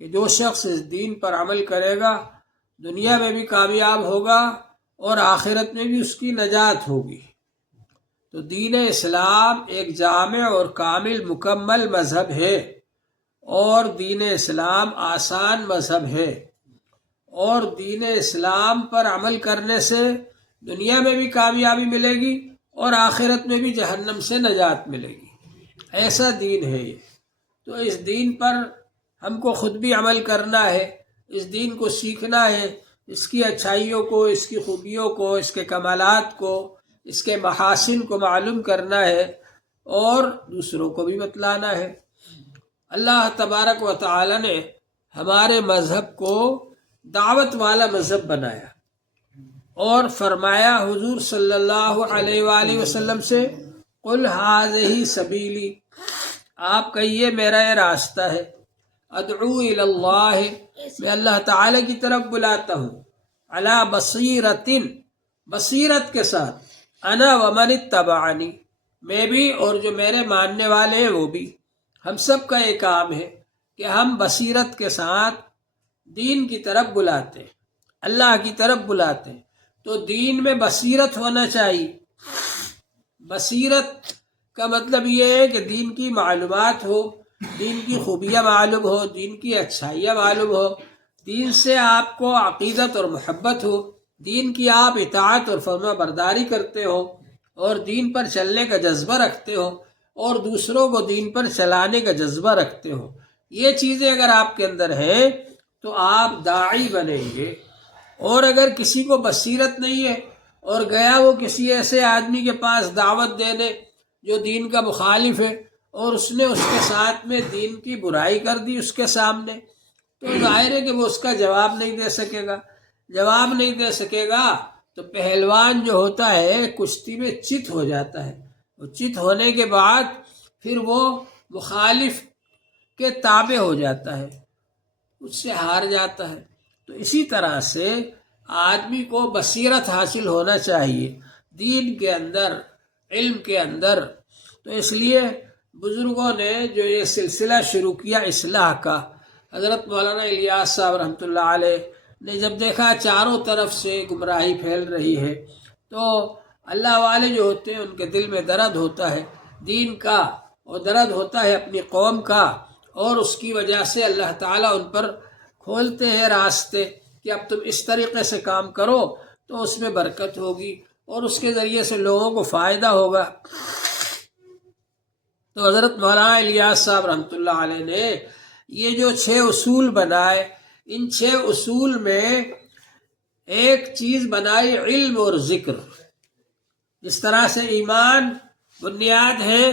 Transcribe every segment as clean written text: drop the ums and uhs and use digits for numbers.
کہ جو شخص اس دین پر عمل کرے گا دنیا میں بھی کامیاب ہوگا اور آخرت میں بھی اس کی نجات ہوگی۔ تو دین اسلام ایک جامع اور کامل مکمل مذہب ہے، اور دین اسلام آسان مذہب ہے، اور دین اسلام پر عمل کرنے سے دنیا میں بھی کامیابی ملے گی اور آخرت میں بھی جہنم سے نجات ملے گی۔ ایسا دین ہے یہ۔ تو اس دین پر ہم کو خود بھی عمل کرنا ہے، اس دین کو سیکھنا ہے، اس کی اچھائیوں کو، اس کی خوبیوں کو، اس کے کمالات کو، اس کے محاسن کو معلوم کرنا ہے اور دوسروں کو بھی بتلانا ہے۔ اللہ تبارک و تعالی نے ہمارے مذہب کو دعوت والا مذہب بنایا اور فرمایا حضور صلی اللہ علیہ وآلہ وسلم سے، قل ھذہ سبیلی، آپ کہیے میرا یہ راستہ ہے، ادعو الی اللہ، میں اللہ تعالی کی طرف بلاتا ہوں، علی بصیرۃ، بصیرت کے ساتھ، انا ومن اتبعنی، میں بھی اور جو میرے ماننے والے ہیں وہ بھی۔ ہم سب کا یہ کام ہے کہ ہم بصیرت کے ساتھ دین کی طرف بلاتے ہیں، اللہ کی طرف بلاتے ہیں۔ تو دین میں بصیرت ہونا چاہیے۔ بصیرت کا مطلب یہ ہے کہ دین کی معلومات ہو، دین کی خوبیاں معلوم ہو، دین کی اچھائیاں معلوم ہو، دین سے آپ کو عقیدت اور محبت ہو، دین کی آپ اطاعت اور فرما برداری کرتے ہو اور دین پر چلنے کا جذبہ رکھتے ہو اور دوسروں کو دین پر چلانے کا جذبہ رکھتے ہو۔ یہ چیزیں اگر آپ کے اندر ہیں تو آپ داعی بنیں گے۔ اور اگر کسی کو بصیرت نہیں ہے اور گیا وہ کسی ایسے آدمی کے پاس دعوت دینے جو دین کا مخالف ہے اور اس نے اس کے ساتھ میں دین کی برائی کر دی اس کے سامنے، تو ظاہر ہے کہ وہ اس کا جواب نہیں دے سکے گا۔ جواب نہیں دے سکے گا تو پہلوان جو ہوتا ہے کشتی میں چت ہو جاتا ہے، وہ چت ہونے کے بعد پھر وہ مخالف کے تابع ہو جاتا ہے، اس سے ہار جاتا ہے۔ تو اسی طرح سے آدمی کو بصیرت حاصل ہونا چاہیے دین کے اندر، علم کے اندر۔ تو اس لیے بزرگوں نے جو یہ سلسلہ شروع کیا اصلاح کا، حضرت مولانا الیاس صاحب رحمۃ اللہ علیہ نے جب دیکھا چاروں طرف سے گمراہی پھیل رہی ہے تو اللہ والے جو ہوتے ہیں ان کے دل میں درد ہوتا ہے دین کا، اور درد ہوتا ہے اپنی قوم کا، اور اس کی وجہ سے اللہ تعالیٰ ان پر کھولتے ہیں راستے کہ اب تم اس طریقے سے کام کرو تو اس میں برکت ہوگی اور اس کے ذریعے سے لوگوں کو فائدہ ہوگا۔ تو حضرت مولانا الیاس صاحب رحمۃ اللہ علیہ نے یہ جو 6 اصول بنائے، ان 6 اصول میں ایک چیز بنائی علم اور ذکر۔ جس طرح سے ایمان بنیاد ہے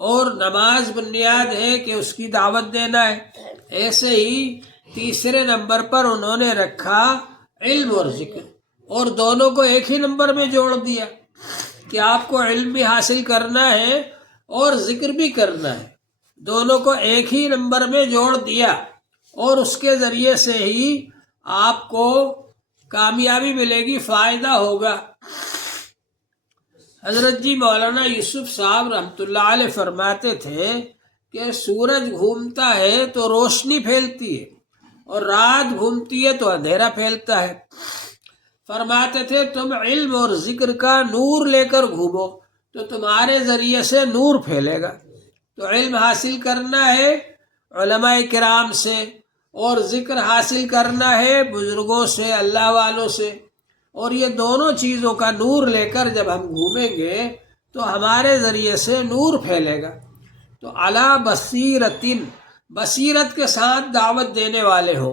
اور نماز بنیاد ہے کہ اس کی دعوت دینا ہے، ایسے ہی تیسرے نمبر پر انہوں نے رکھا علم اور ذکر، اور دونوں کو ایک ہی نمبر میں جوڑ دیا کہ آپ کو علم بھی حاصل کرنا ہے اور ذکر بھی کرنا ہے، دونوں کو ایک ہی نمبر میں جوڑ دیا، اور اس کے ذریعے سے ہی آپ کو کامیابی ملے گی، فائدہ ہوگا۔ حضرت جی مولانا یوسف صاحب رحمۃ اللہ علیہ فرماتے تھے کہ سورج گھومتا ہے تو روشنی پھیلتی ہے اور رات گھومتی ہے تو اندھیرا پھیلتا ہے۔ فرماتے تھے تم علم اور ذکر کا نور لے کر گھومو تو تمہارے ذریعے سے نور پھیلے گا۔ تو علم حاصل کرنا ہے علماء کرام سے، اور ذکر حاصل کرنا ہے بزرگوں سے، اللہ والوں سے، اور یہ دونوں چیزوں کا نور لے کر جب ہم گھومیں گے تو ہمارے ذریعے سے نور پھیلے گا۔ تو علی بصیرۃ، بصیرت کے ساتھ دعوت دینے والے ہو۔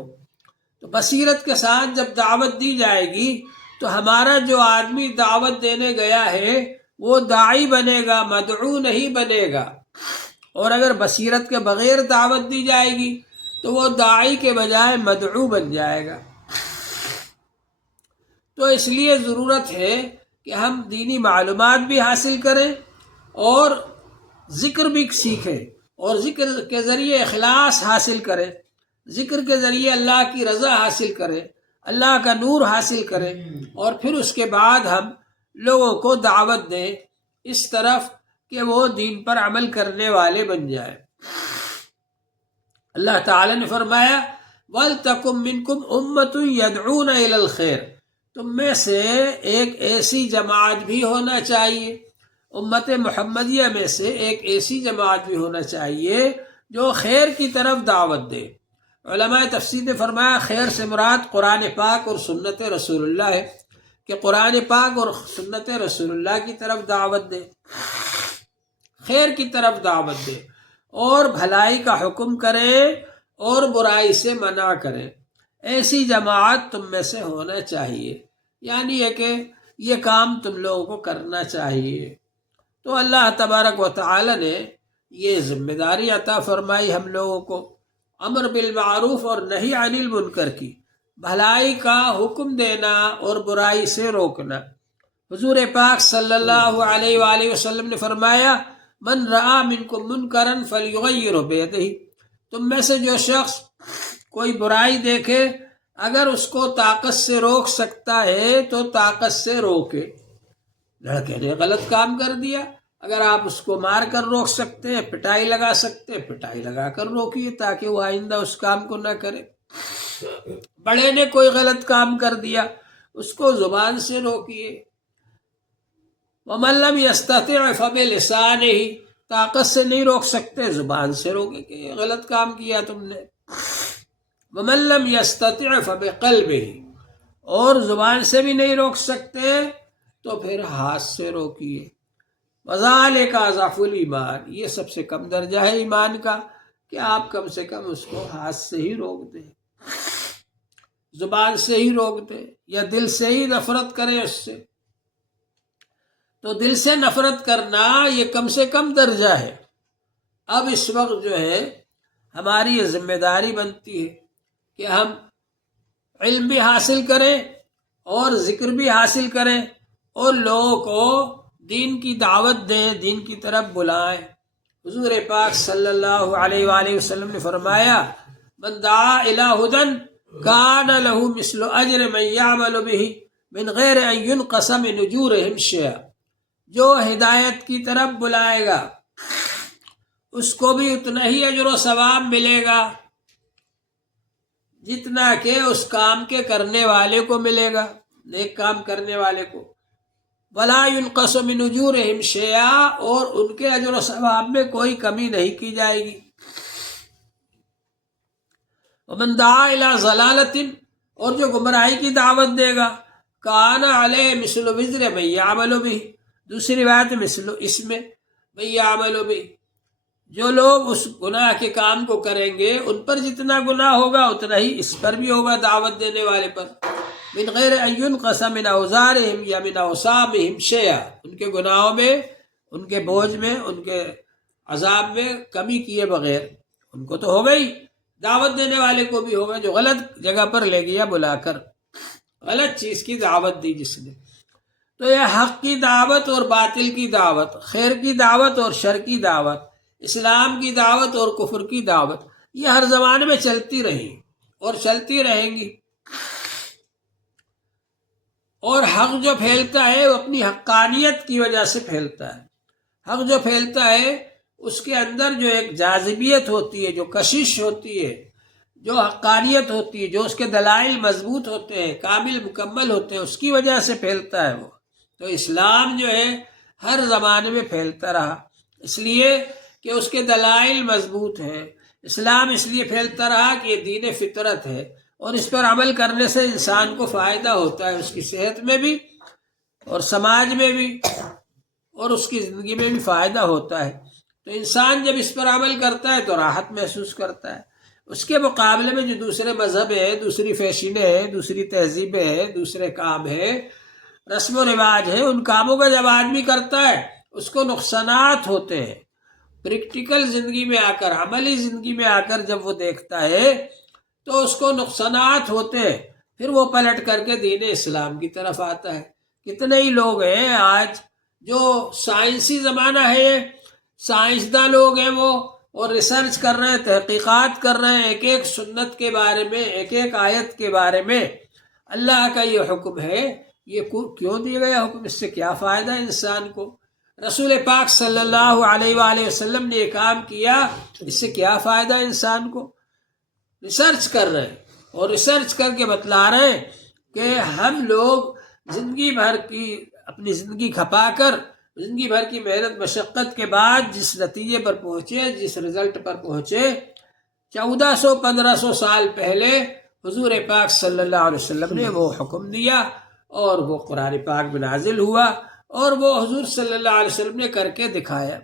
تو بصیرت کے ساتھ جب دعوت دی جائے گی تو ہمارا جو آدمی دعوت دینے گیا ہے وہ داعی بنے گا، مدعو نہیں بنے گا۔ اور اگر بصیرت کے بغیر دعوت دی جائے گی تو وہ داعی کے بجائے مدعو بن جائے گا۔ تو اس لیے ضرورت ہے کہ ہم دینی معلومات بھی حاصل کریں اور ذکر بھی سیکھیں، اور ذکر کے ذریعے اخلاص حاصل کریں، ذکر کے ذریعے اللہ کی رضا حاصل کریں، اللہ کا نور حاصل کریں، اور پھر اس کے بعد ہم لوگوں کو دعوت دیں اس طرف کہ وہ دین پر عمل کرنے والے بن جائیں۔ اللہ تعالیٰ نے فرمایا وَلْتَكُمْ مِنْكُمْ أُمَّةٌ يَدْعُونَ إِلَى الْخَيْرِ، تم میں سے ایک ایسی جماعت بھی ہونا چاہیے، امت محمدیہ میں سے ایک ایسی جماعت بھی ہونا چاہیے جو خیر کی طرف دعوت دے۔ علماء تفسیر نے فرمایا خیر سے مراد قرآن پاک اور سنت رسول اللہ ہے، کہ قرآن پاک اور سنت رسول اللہ کی طرف دعوت دے، خیر کی طرف دعوت دے، اور بھلائی کا حکم کرے اور برائی سے منع کرے۔ ایسی جماعت تم میں سے ہونا چاہیے، یعنی یہ کہ یہ کام تم لوگوں کو کرنا چاہیے۔ تو اللہ تبارک و تعالی نے یہ ذمہ داری عطا فرمائی ہم لوگوں کو، امر بالمعروف اور نہی عن المنکر کی، بھلائی کا حکم دینا اور برائی سے روکنا۔ حضور پاک صلی اللہ علیہ وآلہ وسلم نے فرمایا من رأى منکم منکرا فلیغیرہ بیدہ، تم میں سے جو شخص کوئی برائی دیکھے اگر اس کو طاقت سے روک سکتا ہے تو طاقت سے روکے۔ لڑکے نے غلط کام کر دیا، اگر آپ اس کو مار کر روک سکتے ہیں، پٹائی لگا سکتے ہیں، پٹائی لگا کر روکیے تاکہ وہ آئندہ اس کام کو نہ کرے۔ بڑے نے کوئی غلط کام کر دیا، اس کو زبان سے روکیے۔ وَمَن لَّمْ يَسْتَطِعْ فَبِلِسَانِهِ، طاقت سے نہیں روک سکتے زبان سے روکے کہ یہ غلط کام کیا تم نے۔ وَمَن لَّمْ يَسْتَطِعْ فَبِقَلْبِهِ، اور زبان سے بھی نہیں روک سکتے تو پھر ہاتھ سے روکیے۔ وَذَلِكَ أَضْعَفُ الْإِيمَانِ، یہ سب سے کم درجہ ہے ایمان کا، کہ آپ کم سے کم اس کو ہاتھ سے ہی روک دیں، زبان سے ہی روک دیں، یا دل سے ہی نفرت کریں اس سے۔ تو دل سے نفرت کرنا یہ کم سے کم درجہ ہے۔ اب اس وقت جو ہے ہماری یہ ذمہ داری بنتی ہے کہ ہم علم بھی حاصل کریں اور ذکر بھی حاصل کریں اور لوگوں کو دین کی دعوت دیں، دین کی طرف بلائیں۔ حضور پاک صلی اللہ علیہ وآلہ وسلم نے فرمایا من دعا الی ھدی کان لہ مثل اجر من یعمل بہ من غیر ان ینقص من اجورہم شیئا، جو ہدایت کی طرف بلائے گا اس کو بھی اتنا ہی اجر و ثواب ملے گا جتنا کہ اس کام کے کرنے والے کو ملے گا، نیک کام کرنے والے کو۔ وَلَا يُنْقَصُ مِنْ أُجُورِهِمْ شَيْئًا، اور ان کے اجر و ثواب میں کوئی کمی نہیں کی جائے گی۔ وَمَنْ دَعَا إِلَىٰ ضَلَالَةٍ، اور جو گمراہی کی دعوت دے گا كَانَ عَلَيْهِ مِثْلُ وِزْرِ مَن يَعْمَلُ بِهِ، دوسری روایت مثل اس میں مَن يَعْمَلُ بِهِ، جو لوگ اس گناہ کے کام کو کریں گے ان پر جتنا گناہ ہوگا اتنا ہی اس پر بھی ہوگا، دعوت دینے والے پر۔ من غیر ان ينقص من اوزارهم یا من اوصابهم شیئا، ان کے گناہوں میں، ان کے بوجھ میں، ان کے عذاب میں کمی کیے بغیر ان کو تو ہوگا ہی، دعوت دینے والے کو بھی ہوگا جو غلط جگہ پر لے گیا بلا کر، غلط چیز کی دعوت دی جس نے۔ تو یہ حق کی دعوت اور باطل کی دعوت، خیر کی دعوت اور شر کی دعوت، اسلام کی دعوت اور کفر کی دعوت، یہ ہر زمانے میں چلتی رہی اور چلتی رہیں گی۔ اور حق جو پھیلتا ہے وہ اپنی حقانیت کی وجہ سے پھیلتا ہے۔ حق جو پھیلتا ہے اس کے اندر جو ایک جاذبیت ہوتی ہے، جو کشش ہوتی ہے، جو حقانیت ہوتی ہے، جو اس کے دلائل مضبوط ہوتے ہیں، کامل مکمل ہوتے ہیں، اس کی وجہ سے پھیلتا ہے وہ۔ تو اسلام جو ہے ہر زمانے میں پھیلتا رہا، اس لیے کہ اس کے دلائل مضبوط ہیں۔ اسلام اس لیے پھیلتا رہا کہ یہ دین فطرت ہے، اور اس پر عمل کرنے سے انسان کو فائدہ ہوتا ہے، اس کی صحت میں بھی اور سماج میں بھی اور اس کی زندگی میں بھی فائدہ ہوتا ہے۔ تو انسان جب اس پر عمل کرتا ہے تو راحت محسوس کرتا ہے۔ اس کے مقابلے میں جو دوسرے مذہب ہیں، دوسری فیشنیں ہیں، دوسری تہذیبیں ہیں، دوسرے کام ہیں، رسم و رواج ہیں، ان کاموں کا جب آدمی کرتا ہے اس کو نقصانات ہوتے ہیں۔ پریکٹیکل زندگی میں آ کر، عملی زندگی میں آ کر جب وہ دیکھتا ہے تو اس کو نقصانات ہوتے ہیں، پھر وہ پلٹ کر کے دین اسلام کی طرف آتا ہے۔ کتنے ہی لوگ ہیں آج جو سائنسی زمانہ ہے، سائنسداں لوگ ہیں وہ، اور ریسرچ کر رہے ہیں، تحقیقات کر رہے ہیں ایک ایک سنت کے بارے میں، ایک ایک آیت کے بارے میں۔ اللہ کا یہ حکم ہے، یہ کیوں دیا گیا حکم، اس سے کیا فائدہ ہے انسان کو؟ رسول پاک صلی اللہ علیہ وآلہ وسلم نے یہ کام کیا، اس سے کیا فائدہ ہے انسان کو؟ ریسرچ کر رہے ہیں اور ریسرچ کر کے بتلا رہے ہیں کہ ہم لوگ زندگی بھر کی اپنی زندگی کھپا کر زندگی بھر کی محنت مشقت کے بعد جس نتیجے پر پہنچے، جس رزلٹ پر پہنچے، 1400-1500 سال پہلے حضور پاک صلی اللہ علیہ وسلم نے وہ حکم دیا اور وہ قرآن پاک میں نازل ہوا اور وہ حضور صلی اللہ علیہ وسلم نے کر کے دکھایا۔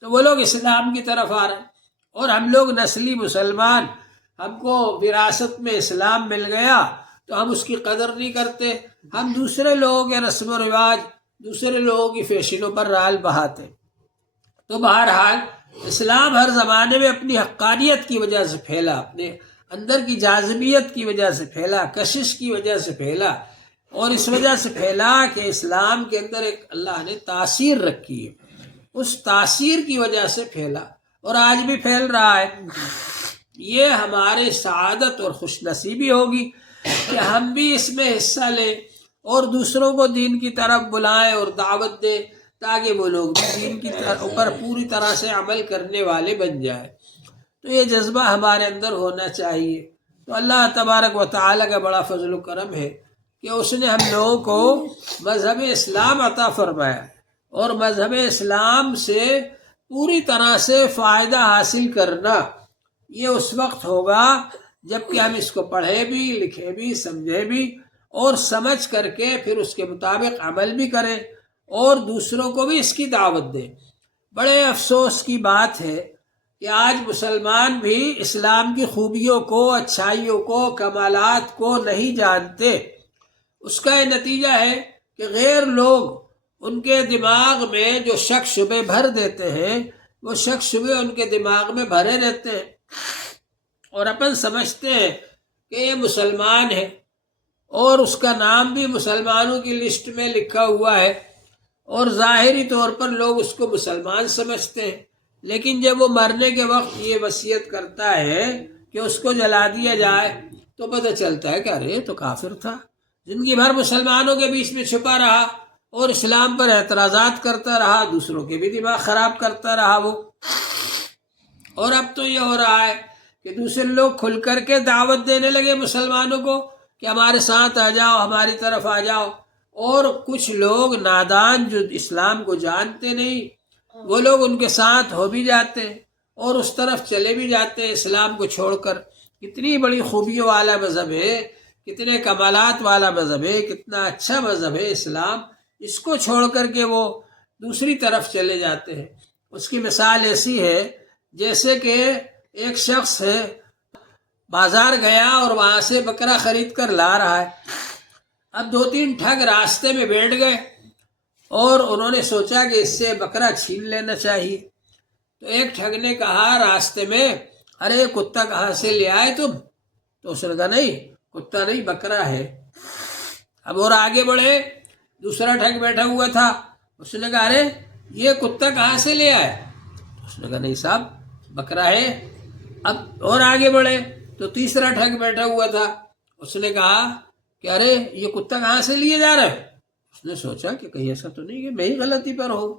تو وہ لوگ اسلام کی طرف آ رہے ہیں اور ہم لوگ نسلی مسلمان، ہم کو وراثت میں اسلام مل گیا تو ہم اس کی قدر نہیں کرتے، ہم دوسرے لوگوں کے رسم و رواج، دوسرے لوگوں کی فیشنوں پر رال بہاتے۔ تو بہرحال اسلام ہر زمانے میں اپنی حقانیت کی وجہ سے پھیلا، اپنے اندر کی جاذبیت کی وجہ سے پھیلا، کشش کی وجہ سے پھیلا، اور اس وجہ سے پھیلا کہ اسلام کے اندر ایک اللہ نے تاثیر رکھی ہے، اس تاثیر کی وجہ سے پھیلا اور آج بھی پھیل رہا ہے۔ یہ ہمارے سعادت اور خوش نصیبی ہوگی کہ ہم بھی اس میں حصہ لیں اور دوسروں کو دین کی طرف بلائیں اور دعوت دیں تاکہ وہ لوگ دین کی اوپر پوری طرح سے عمل کرنے والے بن جائیں۔ تو یہ جذبہ ہمارے اندر ہونا چاہیے۔ تو اللہ تبارک و تعالیٰ کا بڑا فضل و کرم ہے کہ اس نے ہم لوگوں کو مذہب اسلام عطا فرمایا اور مذہب اسلام سے پوری طرح سے فائدہ حاصل کرنا یہ اس وقت ہوگا جب کہ ہم اس کو پڑھے بھی، لکھے بھی، سمجھے بھی اور سمجھ کر کے پھر اس کے مطابق عمل بھی کریں اور دوسروں کو بھی اس کی دعوت دیں۔ بڑے افسوس کی بات ہے کہ آج مسلمان بھی اسلام کی خوبیوں کو، اچھائیوں کو، کمالات کو نہیں جانتے۔ اس کا یہ نتیجہ ہے کہ غیر لوگ ان کے دماغ میں جو شک شبے بھر دیتے ہیں، وہ شک شبے ان کے دماغ میں بھرے رہتے ہیں اور اپن سمجھتے ہیں کہ یہ مسلمان ہے اور اس کا نام بھی مسلمانوں کی لسٹ میں لکھا ہوا ہے اور ظاہری طور پر لوگ اس کو مسلمان سمجھتے ہیں، لیکن جب وہ مرنے کے وقت یہ وصیت کرتا ہے کہ اس کو جلا دیا جائے تو پتہ چلتا ہے کہ ارے تو کافر تھا، زندگی بھر مسلمانوں کے بیچ میں چھپا رہا اور اسلام پر اعتراضات کرتا رہا، دوسروں کے بھی دماغ خراب کرتا رہا وہ۔ اور اب تو یہ ہو رہا ہے کہ دوسرے لوگ کھل کر کے دعوت دینے لگے مسلمانوں کو کہ ہمارے ساتھ آ جاؤ، ہماری طرف آ جاؤ، اور کچھ لوگ نادان جو اسلام کو جانتے نہیں وہ لوگ ان کے ساتھ ہو بھی جاتے ہیں اور اس طرف چلے بھی جاتے ہیں اسلام کو چھوڑ کر۔ کتنی بڑی خوبیوں والا مذہب ہے، کتنے کمالات والا مذہب ہے، کتنا اچھا مذہب ہے اسلام، اس کو چھوڑ کر کے وہ دوسری طرف چلے جاتے ہیں۔ اس کی مثال ایسی ہے جیسے کہ ایک شخص ہے بازار گیا اور وہاں سے بکرا خرید کر لا رہا ہے۔ اب 2-3 ٹھگ راستے میں بیٹھ گئے اور انہوں نے سوچا کہ اس سے بکرا چھین لینا چاہیے۔ تو ایک ٹھگ نے کہا راستے میں، ارے کتا کہاں سے لے آئے تم؟ تو اس نے کہا نہیں کتا نہیں بکرا ہے۔ اب اور آگے بڑھے، دوسرا ٹھگ بیٹھا ہوا تھا، اس نے کہا ارے یہ کتا کہاں سے لے آئے؟ اس نے کہا نہیں صاحب بکرا ہے۔ اب اور آگے بڑھے تو تیسرا ٹھگ بیٹھا ہوا تھا، اس نے کہا کہ ارے یہ کتا کہاں سے لیے جا رہا ہے؟ اس نے سوچا کہ کہیں ایسا تو نہیں کہ میں ہی غلطی پر ہوں،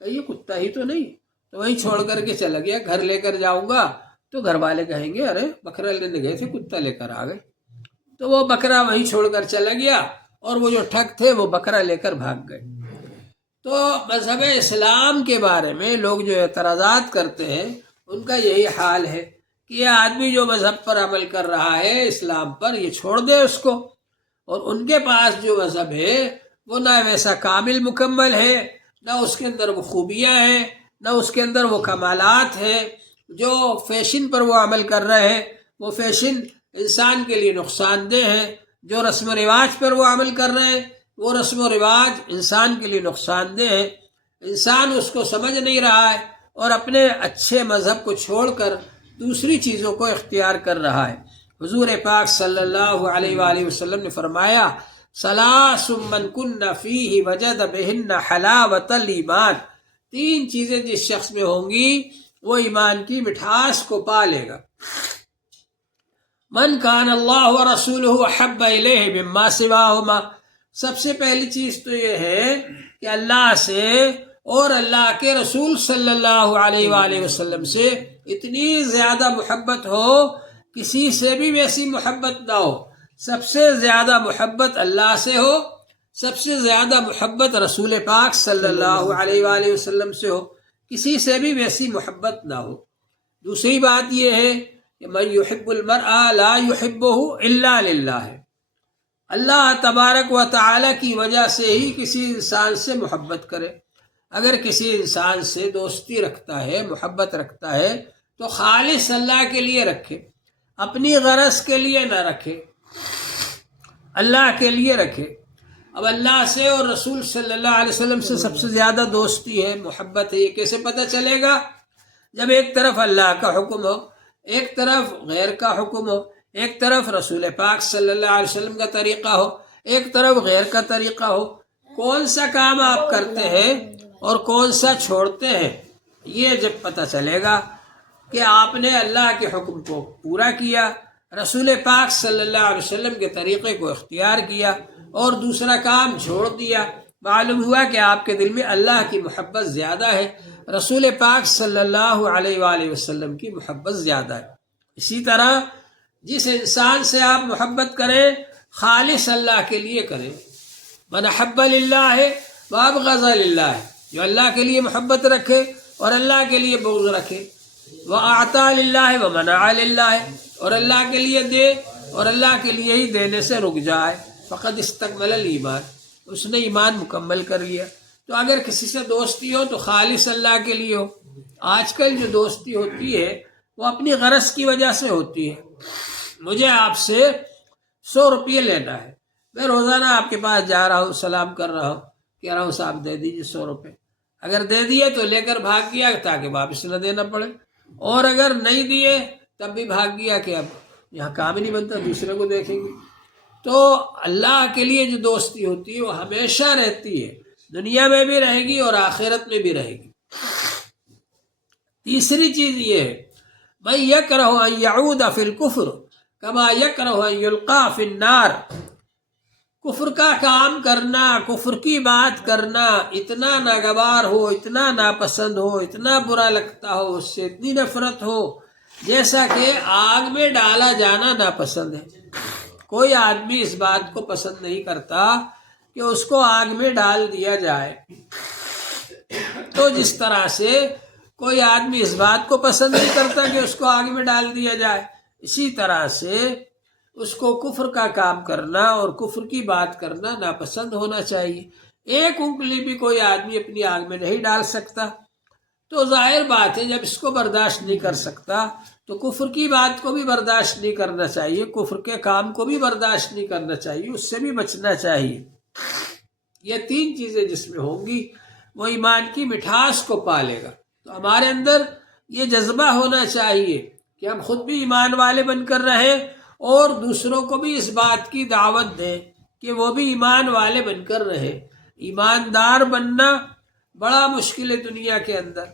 کہ یہ کتا ہی تو نہیں، تو وہیں چھوڑ کر کے چلا گیا۔ گھر لے کر جاؤں گا تو گھر والے کہیں گے ارے بکرا لینے گئے تھے کتا لے کر آ گئے، تو وہ بکرا وہیں چھوڑ کر چلا گیا اور وہ جو ٹھگ تھے وہ بکرا لے کر بھاگ گئے۔ تو مذہب اسلام کے بارے میں لوگ جو اعتراضات کرتے ہیں ان کا یہی حال ہے کہ یہ آدمی جو مذہب پر عمل کر رہا ہے اسلام پر، یہ چھوڑ دے اس کو، اور ان کے پاس جو مذہب ہے وہ نہ ویسا کامل مکمل ہے، نہ اس کے اندر وہ خوبیاں ہیں، نہ اس کے اندر وہ کمالات ہیں۔ جو فیشن پر وہ عمل کر رہے ہیں وہ فیشن انسان کے لیے نقصان دہ ہے، جو رسم و رواج پر وہ عمل کر رہے ہیں وہ رسم و رواج انسان کے لیے نقصان دہ ہے۔ انسان اس کو سمجھ نہیں رہا ہے اور اپنے اچھے مذہب کو چھوڑ کر دوسری چیزوں کو اختیار کر رہا ہے۔ حضور پاک صلی اللہ علیہ وآلہ وسلم نے فرمایا ثلاث من کن فیہ وجد بہن حلاوۃ الایمان، 3 چیزیں جس شخص میں ہوں گی وہ ایمان کی مٹھاس کو پا لے گا۔ من کان اللہ ورسولہ احب الیہ مما سواہما، سب سے پہلی چیز تو یہ ہے کہ اللہ سے اور اللہ کے رسول صلی اللہ علیہ وآلہ وسلم سے اتنی زیادہ محبت ہو کسی سے بھی ویسی محبت نہ ہو، سب سے زیادہ محبت اللہ سے ہو، سب سے زیادہ محبت رسول پاک صلی اللہ علیہ وآلہ وسلم سے ہو، کسی سے بھی ویسی محبت نہ ہو۔ دوسری بات یہ ہے کہ من یحب المرء لا یحبہ الا للہ، اللہ تبارک و تعالی کی وجہ سے ہی کسی انسان سے محبت کرے۔ اگر کسی انسان سے دوستی رکھتا ہے، محبت رکھتا ہے، تو خالص اللہ کے لیے رکھے، اپنی غرض کے لیے نہ رکھے، اللہ کے لیے رکھے۔ اب اللہ سے اور رسول صلی اللہ علیہ وسلم سے سب سے زیادہ دوستی ہے، محبت ہے، یہ کیسے پتہ چلے گا؟ جب ایک طرف اللہ کا حکم ہو، ایک طرف غیر کا حکم ہو، ایک طرف رسول پاک صلی اللہ علیہ وسلم کا طریقہ ہو، ایک طرف غیر کا طریقہ ہو، کون سا کام آپ کرتے ہیں اور کون سا چھوڑتے ہیں، یہ جب پتہ چلے گا کہ آپ نے اللہ کے حکم کو پورا کیا، رسول پاک صلی اللہ علیہ وسلم کے طریقے کو اختیار کیا اور دوسرا کام چھوڑ دیا، معلوم ہوا کہ آپ کے دل میں اللہ کی محبت زیادہ ہے، رسول پاک صلی اللہ علیہ وآلہ وسلم کی محبت زیادہ ہے۔ اسی طرح جس انسان سے آپ محبت کریں خالص اللہ کے لیے کریں۔ من احب للہ وابغض للہ، جو اللہ کے لیے محبت رکھے اور اللہ کے لیے بغض رکھے، وَأَعْطَى لِلَّهِ وَمَنَعَ لِلَّهِ، اور اللہ کے لیے دے اور اللہ کے لیے ہی دینے سے رک جائے، فقد استکمل الایمان، اس نے ایمان مکمل کر لیا۔ تو اگر کسی سے دوستی ہو تو خالص اللہ کے لیے ہو۔ آج کل جو دوستی ہوتی ہے وہ اپنی غرض کی وجہ سے ہوتی ہے۔ مجھے آپ سے 100 روپیے لینا ہے، میں روزانہ آپ کے پاس جا رہا ہوں، سلام کر رہا ہوں، کہہ رہا ہوں صاحب دے دیجیے 100 روپے، اگر دے دیے تو لے کر بھاگ گیا تاکہ واپس نہ دینا پڑے، اور اگر نہیں دیے تب بھی بھاگ گیا کہ اب یہاں کام ہی نہیں بنتا، دوسرے کو دیکھیں گے۔ تو اللہ کے لیے جو دوستی ہوتی ہے وہ ہمیشہ رہتی ہے، دنیا میں بھی رہے گی اور آخرت میں بھی رہے گی۔ تیسری چیز یہ ہے من یکرہ ان یعود فی الکفر کما یکرہ ان یلقا فی النار، کفر کا کام کرنا، کفر کی بات کرنا اتنا ناگوار ہو، اتنا ناپسند ہو، اتنا برا لگتا ہو، اس سے اتنی نفرت ہو جیسا کہ آگ میں ڈالا جانا ناپسند ہے۔ کوئی آدمی اس بات کو پسند نہیں کرتا کہ اس کو آگ میں ڈال دیا جائے، تو جس طرح سے کوئی آدمی اس بات کو پسند نہیں کرتا کہ اس کو آگ میں ڈال دیا جائے، اسی طرح سے اس کو کفر کا کام کرنا اور کفر کی بات کرنا ناپسند ہونا چاہیے۔ ایک انگلی بھی کوئی آدمی اپنی آگ میں نہیں ڈال سکتا، تو ظاہر بات ہے جب اس کو برداشت نہیں کر سکتا تو کفر کی بات کو بھی برداشت نہیں کرنا چاہیے، کفر کے کام کو بھی برداشت نہیں کرنا چاہیے، اس سے بھی بچنا چاہیے۔ یہ 3 چیزیں جس میں ہوں گی وہ ایمان کی مٹھاس کو پالے گا۔ تو ہمارے اندر یہ جذبہ ہونا چاہیے کہ ہم خود بھی ایمان والے بن کر رہیں اور دوسروں کو بھی اس بات کی دعوت دیں کہ وہ بھی ایمان والے بن کر رہیں۔ ایماندار بننا بڑا مشکل ہے دنیا کے اندر،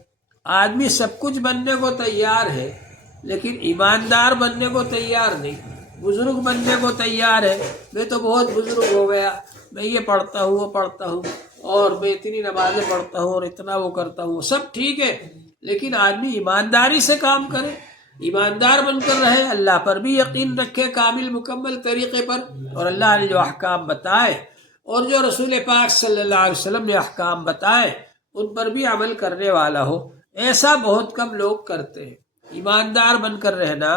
آدمی سب کچھ بننے کو تیار ہے لیکن ایماندار بننے کو تیار نہیں، بزرگ بننے کو تیار ہے، میں تو بہت بزرگ ہو گیا، میں یہ پڑھتا ہوں وہ پڑھتا ہوں اور میں اتنی نمازیں پڑھتا ہوں اور اتنا وہ کرتا ہوں، سب ٹھیک ہے، لیکن آدمی ایمانداری سے کام کرے، ایماندار بن کر رہے، اللہ پر بھی یقین رکھے کامل مکمل طریقے پر، اور اللہ نے جو احکام بتائے اور جو رسول پاک صلی اللہ علیہ وسلم نے احکام بتائے ان پر بھی عمل کرنے والا ہو۔ ایسا بہت کم لوگ کرتے ہیں۔ ایماندار بن کر رہنا،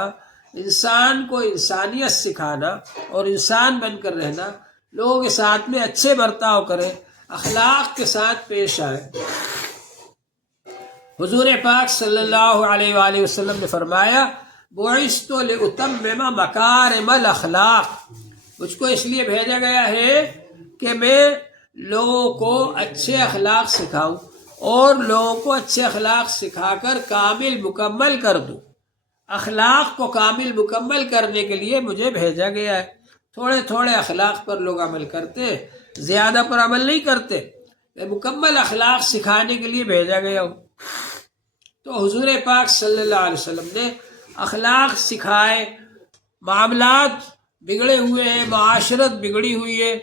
انسان کو انسانیت سکھانا اور انسان بن کر رہنا، لوگوں کے ساتھ میں اچھے برتاؤ کریں، اخلاق کے ساتھ پیش آئے۔ حضور پاک صلی اللہ علیہ وآلہ وسلم نے فرمایا بعثت لأتمم مکارم الاخلاق، مجھ کو اس لیے بھیجا گیا ہے کہ میں لوگوں کو اچھے اخلاق سکھاؤں اور لوگوں کو اچھے اخلاق سکھا کر کامل مکمل کر دوں۔ اخلاق کو کامل مکمل کرنے کے لیے مجھے بھیجا گیا ہے۔ تھوڑے تھوڑے اخلاق پر لوگ عمل کرتے، زیادہ پر عمل نہیں کرتے، میں مکمل اخلاق سکھانے کے لیے بھیجا گیا ہوں۔ تو حضور پاک صلی اللہ علیہ وسلم نے اخلاق سکھائے، معاملات بگڑے ہوئے ہیں، معاشرت بگڑی ہوئی ہے،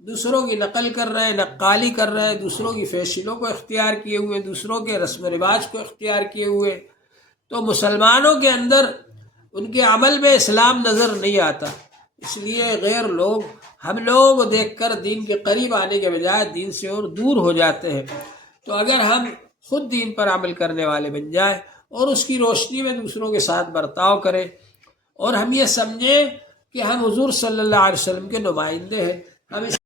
دوسروں کی نقل کر رہے ہیں، نقالی کر رہے ہیں، دوسروں کی فیشنوں کو اختیار کیے ہوئے، دوسروں کے رسم و رواج کو اختیار کیے ہوئے، تو مسلمانوں کے اندر ان کے عمل میں اسلام نظر نہیں آتا، اس لیے غیر لوگ ہم لوگوں کو دیکھ کر دین کے قریب آنے کے بجائے دین سے اور دور ہو جاتے ہیں۔ تو اگر ہم خود دین پر عمل کرنے والے بن جائیں اور اس کی روشنی میں دوسروں کے ساتھ برتاؤ کریں، اور ہم یہ سمجھیں کہ ہم حضور صلی اللہ علیہ وسلم کے نمائندے ہیں، ہم اس